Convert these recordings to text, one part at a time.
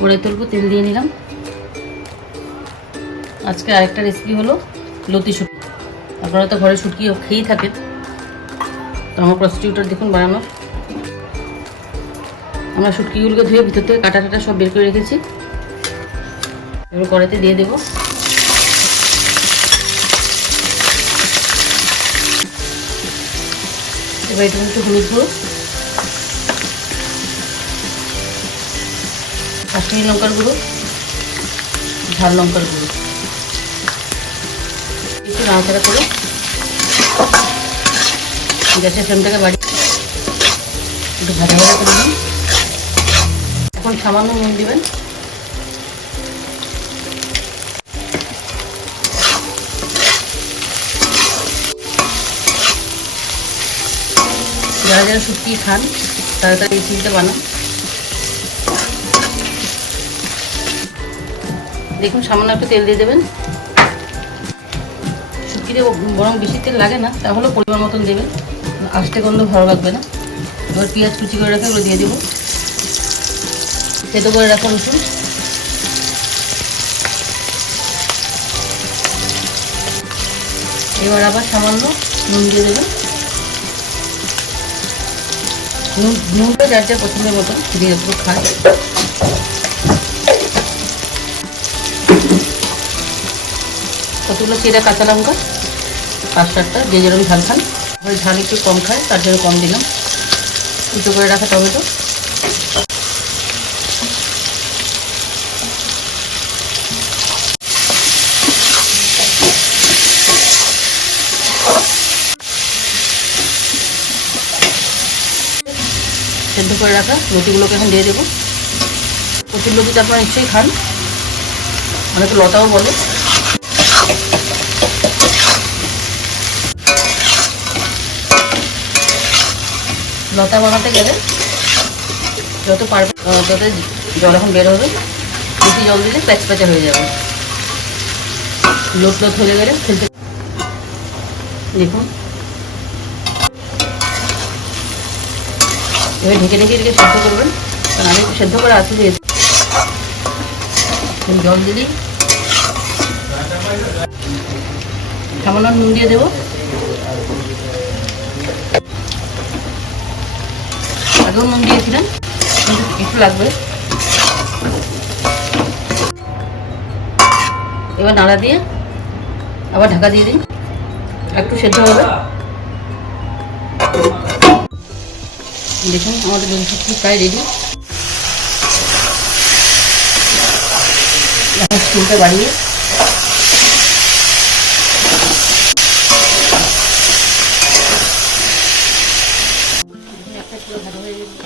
কড়াই তুলবো, তেল দিয়ে নিলাম। আজকে আরেকটা রেসিপি হলো লতি শুটকি। আপনারা তো ঘরে শুটকি খেয়েই থাকেন, তো আমার প্রসিডিউরটা দেখুন বানানোর। আমরা শুটকিগুলোকে ধুয়ে ভিতর থেকে কাটা কাটা সব বের করে রেখেছি। এবার কড়াইতে দিয়ে দেবো। এবার এটা একটু হলুদ গুঁড়ো, কাশ্মীরি লঙ্কার গুঁড়ো, ঝাল লঙ্কার গুঁড়ো, একটু নাড়াচাড়া করে গ্যাসের ফ্লেমটাকে বাড়িয়ে একটু ভাজা ভাজা করে দিন। এখন সামান্য নুন দেবেন। যারা যারা শুটকি খান তারা তারা এই চিজটা বানান। দেখুন সামান্য একটু তেল দিয়ে দেবেন। শুটকিতে বরং বেশি তেল লাগে না, তাহলেও পরিমাণ মতন দেবেন, আষ্টে গন্ধ ভালো লাগবে না। এবার পেঁয়াজ কুচি করে রাখা এগুলো দিয়ে দেবো। সেদ্ধ করে রাখা রসুন, এবার আবার সামান্য নুন দিয়ে দেবেন। নুনটা যার যার পছন্দের মতন দিয়ে পুরো খায়। কতগুলো চেরা কাঁচা লঙ্কা, 5-7টা, যে যেরকম ঝাল খান। ঝাল একটু কম খায় তার জন্য কম দিলাম। কুচো করে রাখা টমেটো, সেদ্ধ করে রাখা লতিগুলোকে এখন দিয়ে দেবো। কচুর লতি তো আপনারা নিশ্চয়ই খান, অনেকে লতাও বলে। লতা বানাতে গেলে যত পারবে যত জল এখন বের হবে, বেশি জল দিলে প্যাচপ্যাচা হয়ে যাবে। লোট লোট হয়ে গেলে ফেলতে দেখুন। এবার ঢেকে ঢেকে এটাকে সেদ্ধ করবেন, কারণ আমি সেদ্ধ করে আছে যেহেতু। জল দিলেই সামান্য নুন দিয়ে দেবো। আগেও নুন দিয়েছিলাম, একটু লাগবে। এবার নাড়া দিয়ে আবার ঢাকা দিয়ে দিন, একটু সেদ্ধ হবে। দেখুন আমাদের লতি শুটকি প্রায় রেডি। এখন স্টিমটা বাড়িয়ে একটা পুরো ভাজা হয়ে গেছে।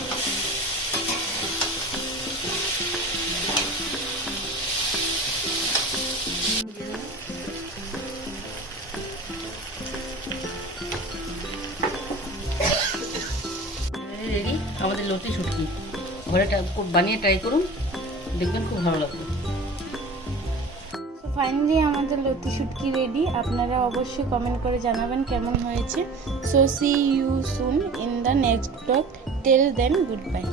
রেডি আমাদের লতি শুটকি। ঘরে বানিয়ে ট্রাই করুন, দেখবেন খুব ভালো লাগবে। ফাইনালি আমাদের লতি শুটকি রেডি। আপনারা অবশ্যই কমেন্ট করে জানাবেন কেমন হয়েছে। So see you soon in the next blog. Till then good bye.